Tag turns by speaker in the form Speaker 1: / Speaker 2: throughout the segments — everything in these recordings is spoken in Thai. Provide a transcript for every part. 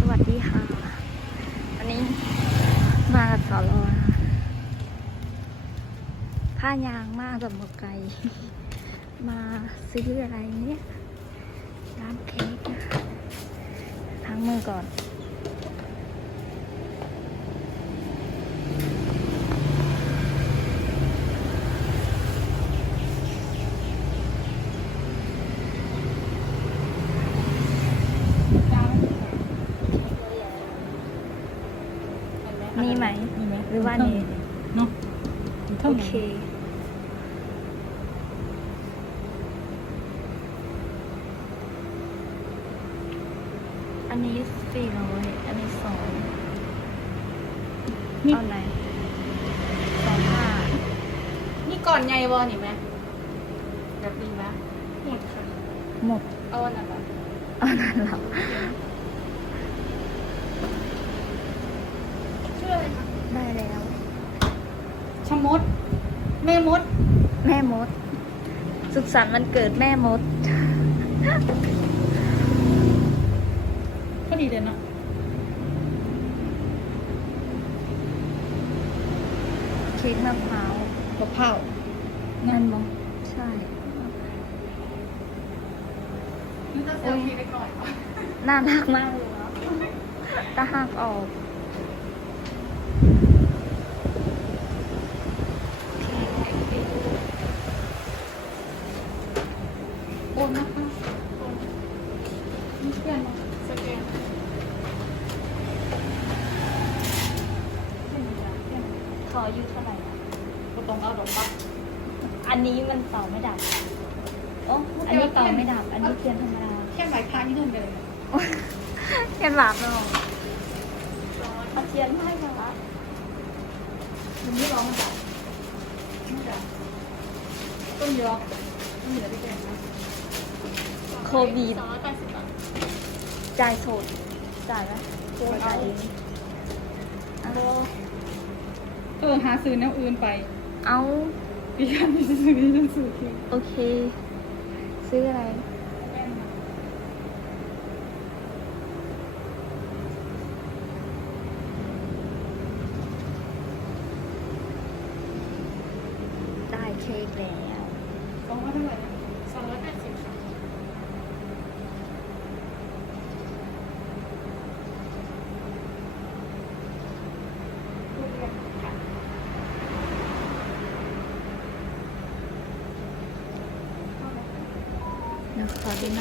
Speaker 1: วัสดีค่ะวันนี้มากับสอรอนะผ้ายางมากกับหมกไก่ มาซื้ออะไรเนี่ยร้านเค้กนะคะล้างมือก่อนนี่ไหมหรือว่านี่
Speaker 2: เนาะ
Speaker 1: โอเคอันนี้400อันนี้2เอาไหน25
Speaker 2: นี่ก่อนไงวะนี่ไหมแบบนี้ไหมหมดค่ะ
Speaker 1: หมด
Speaker 2: เอาอันนั้นเหรอ
Speaker 1: เอานั่นเหรอ
Speaker 2: ชื่ออะไรคะ
Speaker 1: ได้แล้ว
Speaker 2: ชะมดแม่มด
Speaker 1: แม่มด สุขสันต์วันเกิดแม่มด
Speaker 2: ก็ดีเลยเนาะ
Speaker 1: เค้กมะพร้าว
Speaker 2: มะพร้าว
Speaker 1: นั่นมั้งใช่
Speaker 2: นี่ถ้าเซลฟี่เล็กน้อยปะ
Speaker 1: น่ารักมากเลยเนาะตาหักออก
Speaker 2: โอนนะคะโอนนี่สแกนมาสแกน
Speaker 1: ขออยู่เท่าไหร่อะ
Speaker 2: ก็ต้องเอาดอกปัก
Speaker 1: อันนี้มันเป่าไม่ดับโอ้อันนี้เป่าไม่ดับ อันนี้เทียนธรรมดา
Speaker 2: แค่ไหลพานี่ขึ้นไปเลย
Speaker 1: เทียนหลาบเนาะเอาเทียนให้ค่ะ
Speaker 2: มันไม่ร้องมันดับไม่ดับต้นยอต้นเหนือได้แก่นะ
Speaker 1: โควิด
Speaker 2: 280 บาท
Speaker 1: จ่ายสดจ่ายไหมจ่ายเอง
Speaker 2: หาซื้อแนวอื่นไป
Speaker 1: เอา
Speaker 2: พี่ยันซื้อนี่ฉันซื้อคือ
Speaker 1: โอเค ซื้ออะไร ได้เค้กแล้ว
Speaker 2: สองร้อยเท่าไหร่นะ280ค่ะ
Speaker 1: นะขอดูหน้า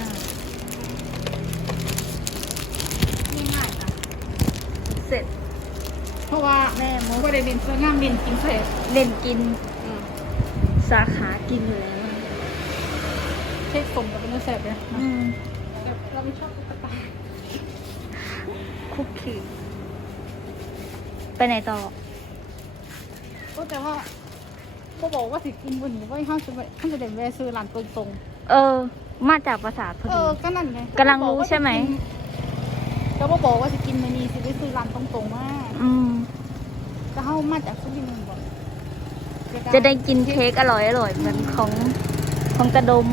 Speaker 2: นี่ง่ายจ้ะ
Speaker 1: เสร็จ
Speaker 2: เพราะว่า
Speaker 1: แม่มด
Speaker 2: ก็ได้เรียนเสื้องามเรียนกินเสร็จ
Speaker 1: เล่นกิน สาขากินอยู่แล้ว
Speaker 2: เช็คสมกับเป็นเนื้อแสบเลยนะแต่เราไม่ชอบตุ๊กตา
Speaker 1: คุกกี้ ไปไหนต่อ
Speaker 2: ก็แต่ว่าก็บอกว่าสิกินวันนี้ว่าห้าจะไปห้าจะเดินแวะซื้อร้านตรง
Speaker 1: เออ มาจากปราสาทพอดี
Speaker 2: ก็นั่นไง
Speaker 1: กำลังรู้ใช่ไหม
Speaker 2: ก็บอกว่าสิกินมื้อนี้สิไปซื้อร้านตรงๆมา
Speaker 1: อืม
Speaker 2: ก็เข้ามาจากสุรินทร์บ่
Speaker 1: จะได้กินเค้กอร่อยๆเหมือนของกระดม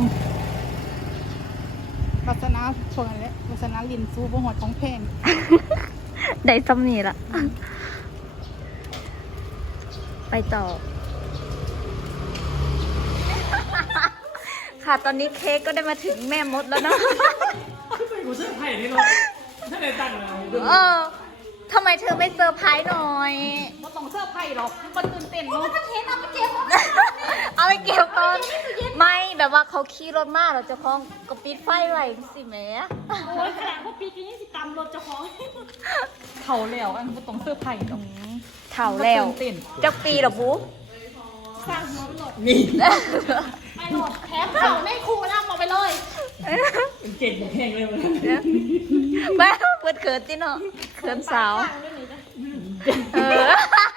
Speaker 2: วาสนาชวนแล้ววาสนาลินซูบ่หอดของแพง
Speaker 1: ได้ซ้ำนี่ละ ไปต่อ ค่ะตอนนี้เค้กก็ได้มาถึงแม่มดแล้วเนาะ
Speaker 3: ไม่กูเสื้อไผ่นี่เนาะถ้าได้ตั้งอะไร
Speaker 1: เออทำไมเธอไม่เซอร์ไพรส์หน่อย
Speaker 2: บ่ต้องเสื้อไผ่หรอกมันตื่นเต้นเนาะถ้าเห็นเอาไปเก็บ
Speaker 1: เอาไปเก็บก่อน ไม่แบบว่าเขาขี่รถมาเราจะคล้องก็ปิดไฟไว้สิแหม่
Speaker 2: โอ้ยขนาดพวกปีกี้ยังสิตำรถเจ้าของเขาแล้วอันบ่ต้องเสื้อไผ่หรอก
Speaker 1: เถ่าแล้ว
Speaker 2: ตื่นเต้น
Speaker 1: จักปีเหรอบู
Speaker 2: สร้างหัวมันหลด
Speaker 3: นี่
Speaker 2: ไปหลดแถมเขาในครูน้ำเอาไปเลย
Speaker 3: เป็นเก่งของแห้งเลยมัน
Speaker 1: แม่เปิดเขินติเนาะเขินสาว เออ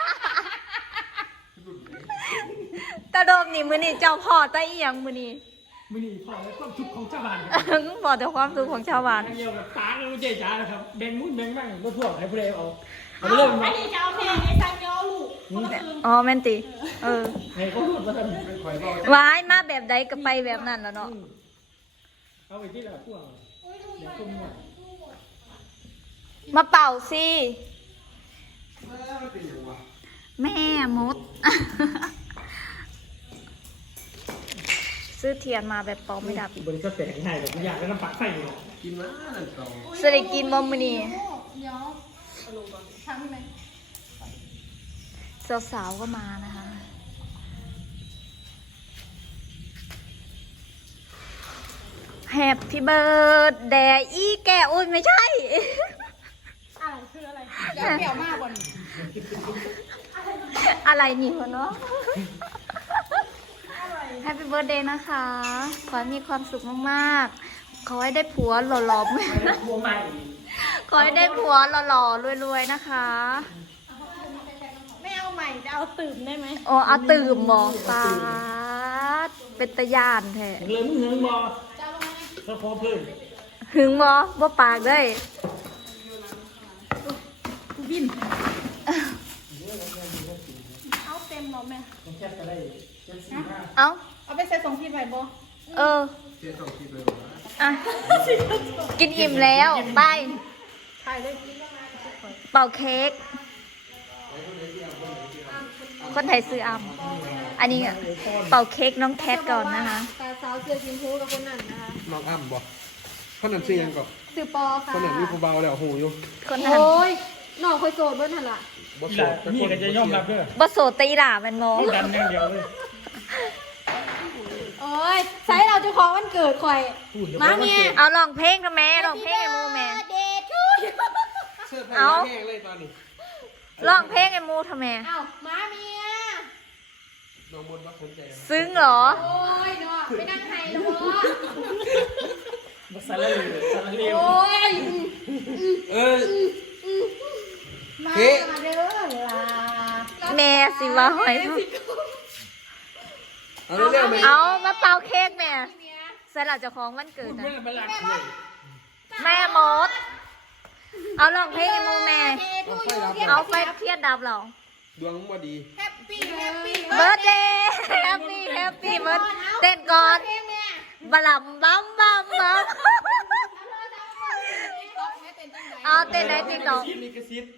Speaker 1: ตาโดมนี่มือนี่เจ้าพ่อตาอีหยังมือนี่
Speaker 3: มือนี่พอแล้วความทุกข์ของชาวบ้าน
Speaker 1: บอกแต่ความสุขของชาวบ้าน
Speaker 3: ทางเดียวกับตาแล้วเจ๊จ๋านะครับแบ่งมุ่นแบ่งมั่งก็ทั่วให้ผู้ใดเอาเอาเริ่ม
Speaker 2: อั
Speaker 3: มาน
Speaker 2: นี้จะเอาเพลงไอ้ซันยอลูกคนละคืน
Speaker 1: อ๋อแม่นติ เออ
Speaker 3: ให้เขาพูดมาทำเป็นข่อยบอก
Speaker 1: ว้ายมาแบบใดก็ไปแบบนั้นแล้วเนาะ
Speaker 3: เอาไปที่ละพวกเดี๋ยวคุ้มเนี่ย
Speaker 1: มาเป่าสิ แม่มด ซื้อเทียนมาแบบปอไม่ดับ
Speaker 3: บริษัทแตกง่ายแบบอยากได้น้ำปักไฟอยู่
Speaker 4: กินมานั่นต่อ
Speaker 1: สไดกินบอมมอนี
Speaker 2: เดี๋ยวทำไหม
Speaker 1: สาวๆก็มานะคะ Happy birthday อีแกอุ้ยไม่ใช่
Speaker 2: อะไรคืออะไรเดี๋ยวเกี่ยวมากกว่านี้
Speaker 1: อะไรนี่วะเนาะ Happy birthday นะคะ ขอให้มีความสุขมากๆ ขอให้ได้ผัวหล่อๆ
Speaker 3: หัวใหม่
Speaker 1: ขอให้ได้ผัวหล่อๆรวยๆนะคะ
Speaker 2: ไม่เอาใหม่จะเอาตื่มได้ไหม
Speaker 1: โอ้เอาตื่มบอกปาดเป็นตะยานแท้
Speaker 3: เลยมึงเหิงบอสะโพกเพิ่ม
Speaker 1: หึงบ่ปากเลย
Speaker 2: วินเอาเต็มหรอแม่
Speaker 3: ต้องแคบก็ได้เจ็ดสี่ห้า
Speaker 1: เอ้า
Speaker 2: เอาไปใส่สองทีไปบ่
Speaker 1: เออ
Speaker 4: เจ๊ต้องคิดเลยว่า
Speaker 1: อ่ะ กินอิ่มแล้วไป
Speaker 2: ถ่ายเลย
Speaker 1: เป่าเค้ก คนไทยซื้ออัมอันนี้เป่าเค้กน้องแคทก่อนนะคะ
Speaker 2: แต่สาวเสื้อชมพูกับคนนั้นนะคะ
Speaker 4: น้องอ้ำบ่คนนั้นชื่อยังก่อน
Speaker 2: สื่อปอค่ะ
Speaker 4: คนนั้นมีผู้เบาแล้วหูอยู่
Speaker 1: คนนั้น
Speaker 2: โอ้ยน้องคอยโสดเบิ้ลหันละ
Speaker 4: บ่
Speaker 3: อี
Speaker 4: โส
Speaker 3: หล่ะ
Speaker 4: ดแต่
Speaker 3: นี่
Speaker 4: คน
Speaker 3: ก็จะยอมรับเด้อ
Speaker 1: บ่โสดตีหล่ามันมอง
Speaker 3: ดันอย่างเดียวเลย
Speaker 2: โอ้ยใช้เราจะขอวันเกิดคอยมาเมีย
Speaker 1: เอาลองเพลงทำไมลองเพลงไอ้มูแม่
Speaker 2: เดททูย
Speaker 4: เสื้อผ้า
Speaker 1: เอา
Speaker 4: แห้งเลยตอนนี้
Speaker 1: ลองเพลงไอ้มูทำไม
Speaker 2: เอ้ามาเมีย
Speaker 4: น้องมดว่าสนใจ
Speaker 1: ซึ้งเหรอ
Speaker 2: โอ้ยเนาะไปนั่งไห้แล้วบ่
Speaker 3: มาสารเลวสารเลว
Speaker 2: โอ้ย
Speaker 4: เอ้ย
Speaker 2: มา
Speaker 4: เฮ้
Speaker 2: เด้อล่ะ
Speaker 1: แม่สิว่าหอย
Speaker 4: เอาเรื่องไหม
Speaker 1: เอามาเป่าเค้กแม่ใส่หลักเจ้าของวันเกิด
Speaker 3: ไม่
Speaker 1: นะ
Speaker 3: ได้มาหลักเลย
Speaker 1: แม่มด เอาลองเพลงไอ้มูแม่ เอาไฟเทียนดับเหรอ
Speaker 4: ดวงบ่ดี
Speaker 2: แฮปปี้แฮปปี้
Speaker 1: เบิร์ดเดย์แฮปปี้แฮปปี้เบิร์ดเต้นก่อน
Speaker 2: เพลงแม่
Speaker 1: บลัมบัมบัมบัมเอาเต้นได้ติ๊กต็อก
Speaker 4: ลิขสิทธิ์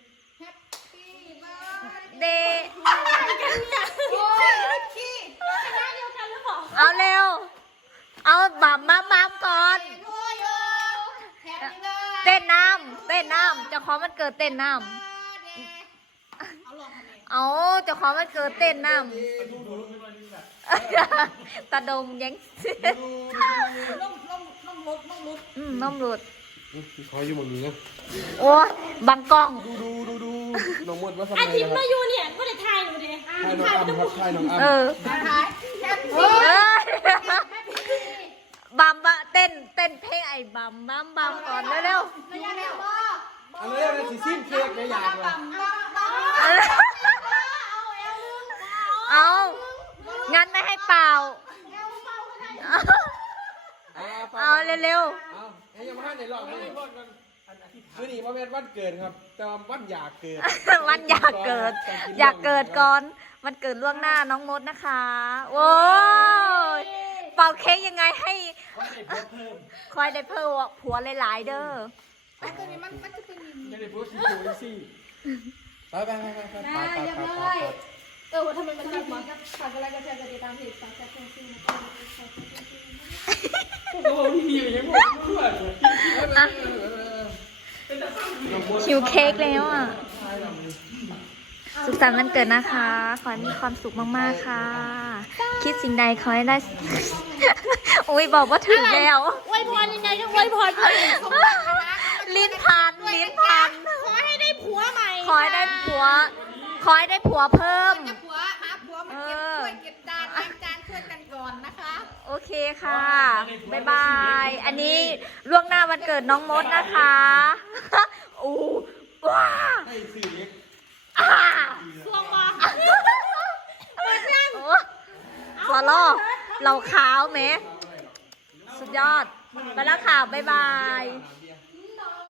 Speaker 1: เดย์
Speaker 2: โอ้ยขี้คณะเดียวกันหรือเปล่า
Speaker 1: เอาเร็ว เอาบัมบัมบัมก่อน
Speaker 2: โอ้ยแฮปปี้เบิร์ด
Speaker 1: เต้นน้ำเต้นน้ำเจ้าของมันเกิดเต้นน้ำเอาเจ้าของมันเกิดเต้นน้ำตาดมยัง น้ำหลุด
Speaker 4: ขออยู่หมดนี้นะ
Speaker 1: โอ้ยบังกล้อง
Speaker 4: ดูน้องมดว่าทำไม
Speaker 5: อาทิตย์
Speaker 4: นะค
Speaker 5: มา
Speaker 4: รับ
Speaker 5: อยู่เนี่ยไม่ได้ทายอยู่ดิ
Speaker 4: ใช่น้องอ้ำครับใช่น้องอ้ำ
Speaker 1: เออ
Speaker 2: ท้ายแฮปปี้
Speaker 1: เอ้ยบัมบะเต้นเพลงไอ้บัมบัมบัมก่อนเร็ว
Speaker 2: ไม่ยากแล้วบ่
Speaker 4: อันนี้เป็นสีสิ้นเค้กไม่อยากเลย
Speaker 1: ๆเอางั้นไม่ให้เป่า เอาเร็ว
Speaker 4: เอาไอ้ยังมาให้ในรอบนี้คือนี่ว่าเป็นวันเกิดครับ แต่ว่าวันอยากเกิด
Speaker 1: ๆวันอยากเกิด อยากเกิดก่อนวันเกิดล่วงหน้าน้องมดนะคะ โอ้ยเป่าเค้กยังไงให้ คอยได้เพิ่มผัวหลายๆเด้อ
Speaker 2: ตัวนี้มันจะเป็น
Speaker 3: ไม่ได้พูดขี้โกงซี่
Speaker 4: ไปไปไปไปไป
Speaker 2: ได้
Speaker 4: ไป
Speaker 2: ยัง
Speaker 4: ไป
Speaker 2: ไงทำไมมันรีบมาฝากอะไรก็แชร์กันติดตามเพจฝากแชร์เพจนะคะ
Speaker 3: พวกเราที่มีอยู่ยังบอกเพื่อนเลย
Speaker 1: อ่ะคิวเค้กแล้วอ่ะ สุขสันต์วันเกิดนะคะ ขอให้มีความสุขมากๆค่ะ คิดสิ่งใดขอให้ได้ อุ้ยบอกว่าถึงแล้ว
Speaker 5: อวยพรยังไงก็อวยพรเลย
Speaker 1: ลิ้นพัน
Speaker 5: ขอให้ได้ผัวใหม่
Speaker 1: ขอให้ได้ผัว ขอให้ได้ผัวเพิ่ม
Speaker 2: ผัวหาผัวมาเก็บถ้วยเก็บจานล้างจานช่วยกันก่อนนะคะ
Speaker 1: โอเคค่ะ บ๊ายบาย อันนี้ล่วงหน้าวันเกิดน้องมดนะคะ อู้ว้า
Speaker 4: ให้สื่อเล็ก
Speaker 1: อ่า
Speaker 5: สวงมา
Speaker 1: โอ้ฟอลล่อเราขาวไหม สุดยอด ไปแล้วค่ะ บ๊ายบาย